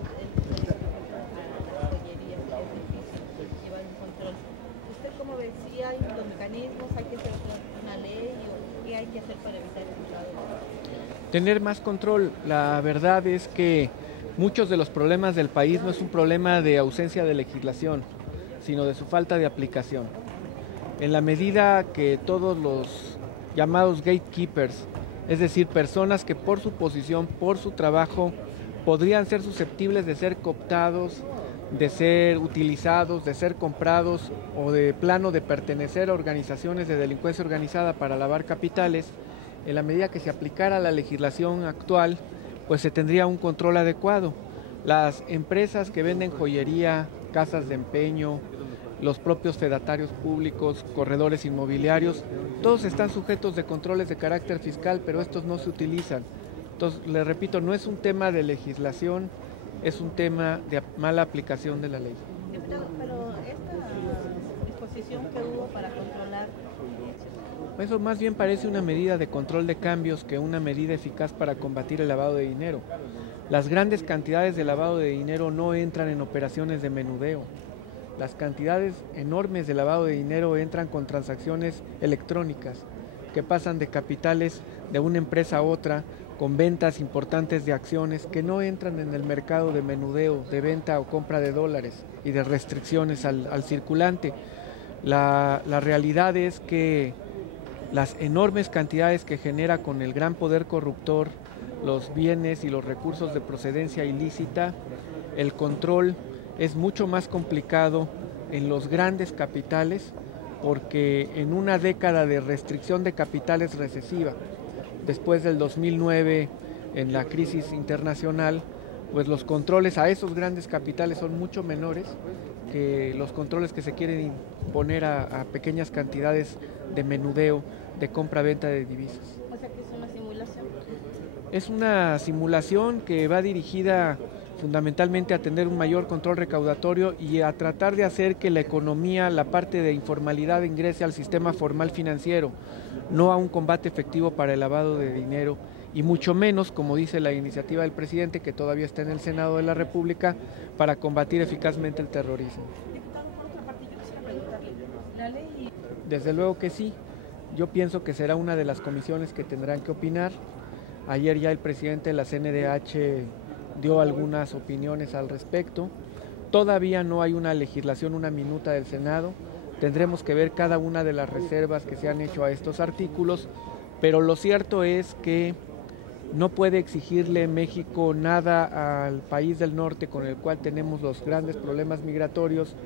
a las joyerías, es difícil llevar un control. ¿Usted cómo ve si hay los mecanismos, hay que hacer una ley o qué hay que hacer para evitar el fraude? Tener más control. La verdad es que muchos de los problemas del país no es un problema de ausencia de legislación, sino de su falta de aplicación. En la medida que todos los llamados gatekeepers, es decir, personas que por su posición, por su trabajo, podrían ser susceptibles de ser cooptados, de ser utilizados, de ser comprados o de plano de pertenecer a organizaciones de delincuencia organizada para lavar capitales, en la medida que se aplicara la legislación actual, pues se tendría un control adecuado. Las empresas que venden joyería, casas de empeño, los propios fedatarios públicos, corredores inmobiliarios, todos están sujetos de controles de carácter fiscal, pero estos no se utilizan. Entonces, les repito, no es un tema de legislación, es un tema de mala aplicación de la ley. Diputado, pero esta disposición que hubo para controlar... Eso más bien parece una medida de control de cambios que una medida eficaz para combatir el lavado de dinero. Las grandes cantidades de lavado de dinero no entran en operaciones de menudeo. Las cantidades enormes de lavado de dinero entran con transacciones electrónicas que pasan de capitales de una empresa a otra con ventas importantes de acciones que no entran en el mercado de menudeo, de venta o compra de dólares y de restricciones al circulante. La realidad es que las enormes cantidades que genera con el gran poder corruptor los bienes y los recursos de procedencia ilícita, el control es mucho más complicado en los grandes capitales porque en una década de restricción de capitales recesiva, después del 2009 en la crisis internacional, pues los controles a esos grandes capitales son mucho menores que los controles que se quieren imponer a pequeñas cantidades de menudeo, de compra-venta de divisas. O sea que es una simulación. Es una simulación que va dirigida fundamentalmente a tener un mayor control recaudatorio y a tratar de hacer que la economía, la parte de informalidad ingrese al sistema formal financiero, no a un combate efectivo para el lavado de dinero y mucho menos, como dice la iniciativa del presidente, que todavía está en el Senado de la República, para combatir eficazmente el terrorismo. Diputado, por otra parte, yo quisiera preguntarle, la ley... Desde luego que sí, yo pienso que será una de las comisiones que tendrán que opinar. Ayer ya el presidente de la CNDH dio algunas opiniones al respecto. Todavía no hay una legislación, una minuta del Senado. Tendremos que ver cada una de las reservas que se han hecho a estos artículos, pero lo cierto es que no puede exigirle México nada al país del norte con el cual tenemos los grandes problemas migratorios,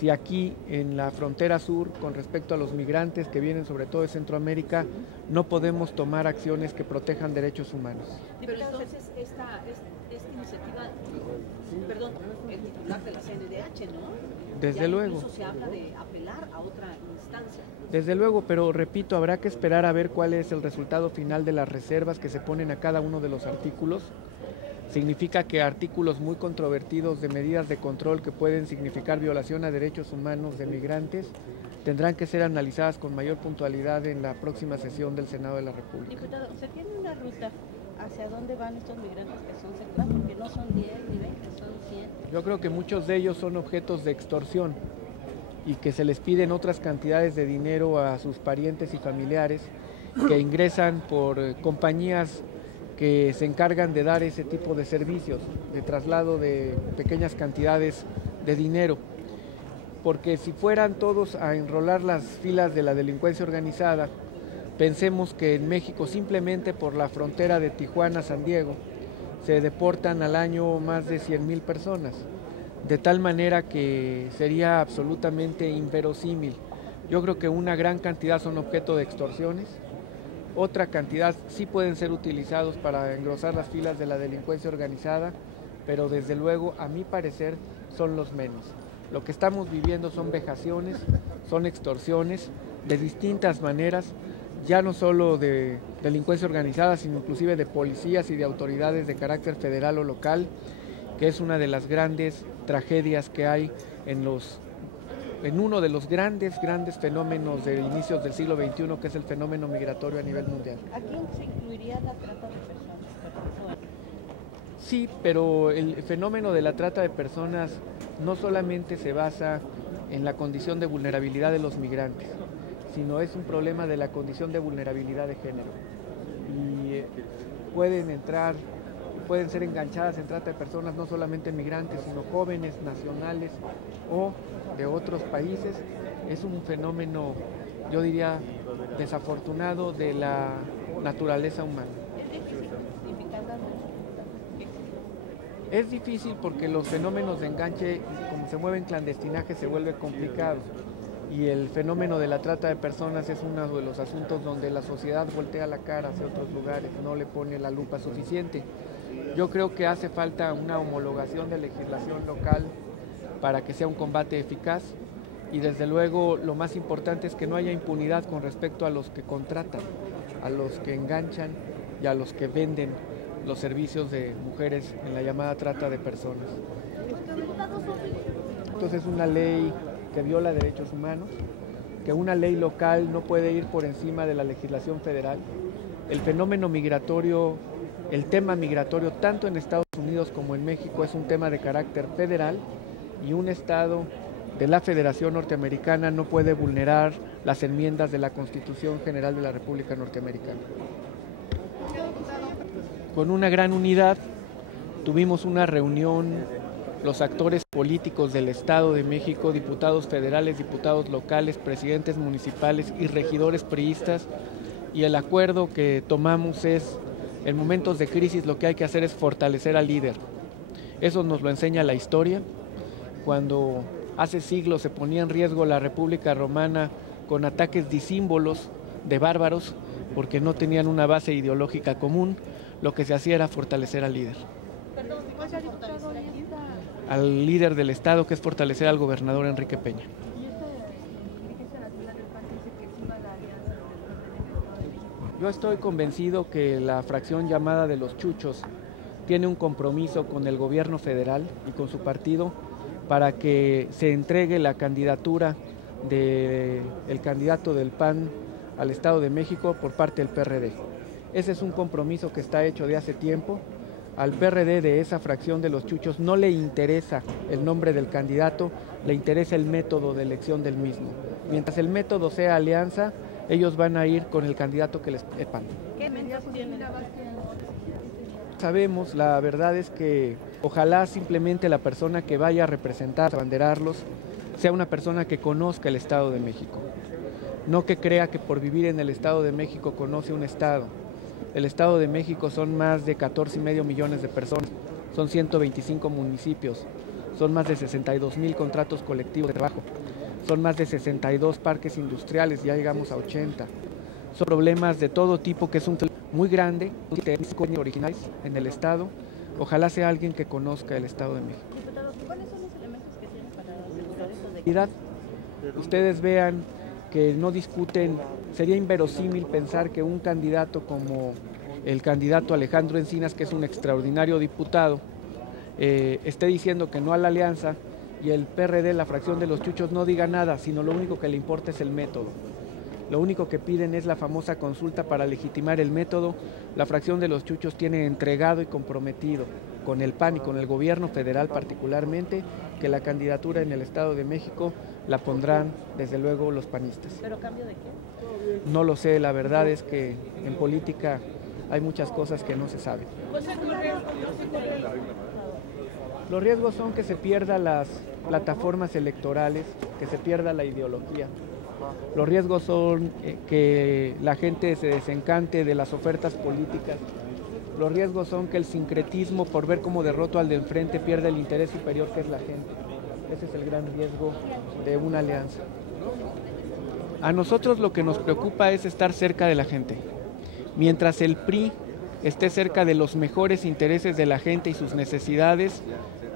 si aquí en la frontera sur, con respecto a los migrantes que vienen sobre todo de Centroamérica, no podemos tomar acciones que protejan derechos humanos. Pero entonces esta iniciativa, perdón, el titular de la CNDH, ¿no? Desde ya luego. Incluso se habla de apelar a otra instancia. Desde luego, pero repito, habrá que esperar a ver cuál es el resultado final de las reservas que se ponen a cada uno de los artículos. Significa que artículos muy controvertidos de medidas de control que pueden significar violación a derechos humanos de migrantes tendrán que ser analizadas con mayor puntualidad en la próxima sesión del Senado de la República. Diputado, ¿se tiene una ruta hacia dónde van estos migrantes que son secuestrados? Porque no son 10 ni 20, son 100. Yo creo que muchos de ellos son objetos de extorsión y que se les piden otras cantidades de dinero a sus parientes y familiares que ingresan por compañías que se encargan de dar ese tipo de servicios, de traslado de pequeñas cantidades de dinero. Porque si fueran todos a enrolar las filas de la delincuencia organizada, pensemos que en México simplemente por la frontera de Tijuana a San Diego se deportan al año más de 100,000 personas, de tal manera que sería absolutamente inverosímil. Yo creo que una gran cantidad son objeto de extorsiones, otra cantidad sí pueden ser utilizados para engrosar las filas de la delincuencia organizada, pero desde luego, a mi parecer, son los menos. Lo que estamos viviendo son vejaciones, son extorsiones de distintas maneras, ya no solo de delincuencia organizada, sino inclusive de policías y de autoridades de carácter federal o local, que es una de las grandes tragedias que hay en uno de los grandes fenómenos de inicios del siglo XXI, que es el fenómeno migratorio a nivel mundial. ¿A quién se incluiría la trata de personas? Sí, pero el fenómeno de la trata de personas no solamente se basa en la condición de vulnerabilidad de los migrantes, sino es un problema de la condición de vulnerabilidad de género. Y pueden ser enganchadas en trata de personas no solamente migrantes, sino jóvenes, nacionales o de otros países. Es un fenómeno, yo diría, desafortunado de la naturaleza humana. Es difícil porque los fenómenos de enganche, como se mueve en clandestinaje, se vuelve complicado. Y el fenómeno de la trata de personas es uno de los asuntos donde la sociedad voltea la cara hacia otros lugares, no le pone la lupa suficiente. Yo creo que hace falta una homologación de legislación local para que sea un combate eficaz y desde luego lo más importante es que no haya impunidad con respecto a los que contratan, a los que enganchan y a los que venden los servicios de mujeres en la llamada trata de personas. Entonces es una ley que viola derechos humanos, que una ley local no puede ir por encima de la legislación federal. El fenómeno migratorio, el tema migratorio, tanto en Estados Unidos como en México, es un tema de carácter federal y un estado de la Federación Norteamericana no puede vulnerar las enmiendas de la Constitución General de la República Norteamericana. Con una gran unidad tuvimos una reunión, los actores políticos del Estado de México, diputados federales, diputados locales, presidentes municipales y regidores priistas, y el acuerdo que tomamos es, en momentos de crisis lo que hay que hacer es fortalecer al líder. Eso nos lo enseña la historia. Cuando hace siglos se ponía en riesgo la República Romana con ataques disímbolos de bárbaros porque no tenían una base ideológica común, lo que se hacía era fortalecer al líder. Al líder del Estado, que es fortalecer al gobernador Enrique Peña. Yo estoy convencido que la fracción llamada de los Chuchos tiene un compromiso con el gobierno federal y con su partido para que se entregue la candidatura del candidato del PAN al Estado de México por parte del PRD. Ese es un compromiso que está hecho de hace tiempo. Al PRD de esa fracción de los Chuchos no le interesa el nombre del candidato, le interesa el método de elección del mismo. Mientras el método sea alianza, ellos van a ir con el candidato que les PAN. ¿Qué medidas tienen? Sabemos, la verdad es que ojalá simplemente la persona que vaya a representar, a abanderarlos, sea una persona que conozca el Estado de México. No que crea que por vivir en el Estado de México conoce un Estado. El Estado de México son más de 14,5 millones de personas, son 125 municipios, son más de 62,000 contratos colectivos de trabajo, son más de 62 parques industriales, ya llegamos a 80. Son problemas de todo tipo, que es un muy grande, originales en el Estado. Ojalá sea alguien que conozca el Estado de México. ¿Cuáles son los elementos que tienen para asegurar esto de Ustedes vean que no discuten, sería inverosímil pensar que un candidato como el candidato Alejandro Encinas, que es un extraordinario diputado, esté diciendo que no a la alianza y el PRD, la fracción de los Chuchos, no diga nada, sino lo único que le importa es el método. Lo único que piden es la famosa consulta para legitimar el método. La fracción de los Chuchos tiene entregado y comprometido con el PAN y con el gobierno federal particularmente que la candidatura en el Estado de México la pondrán desde luego los panistas. ¿Pero cambio de qué? No lo sé, la verdad es que en política hay muchas cosas que no se saben. Los riesgos son que se pierdan las plataformas electorales, que se pierda la ideología. Los riesgos son que la gente se desencante de las ofertas políticas. Los riesgos son que el sincretismo por ver cómo derroto al de enfrente pierda el interés superior que es la gente. Ese es el gran riesgo de una alianza. A nosotros lo que nos preocupa es estar cerca de la gente. Mientras el PRI esté cerca de los mejores intereses de la gente y sus necesidades,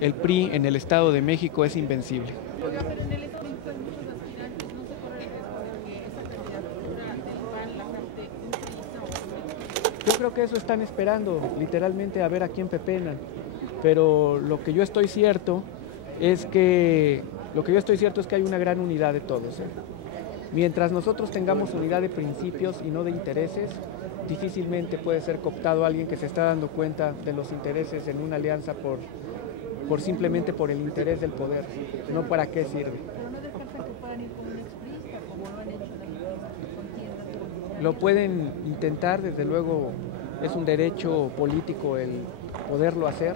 el PRI en el Estado de México es invencible. Yo creo que eso están esperando, literalmente, a ver a quién pepenan. Pero lo que yo estoy cierto es que hay una gran unidad de todos. Mientras nosotros tengamos unidad de principios y no de intereses, difícilmente puede ser cooptado alguien que se está dando cuenta de los intereses en una alianza simplemente por el interés del poder, no para qué sirve. Pero no descartan que puedan ir con un expriista, como lo han hecho en las contiendas. Lo pueden intentar, desde luego es un derecho político el poderlo hacer,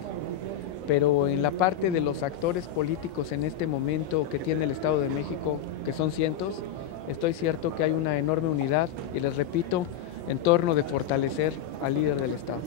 pero en la parte de los actores políticos en este momento que tiene el Estado de México, que son cientos, estoy cierto que hay una enorme unidad y les repito, en torno de fortalecer al líder del Estado.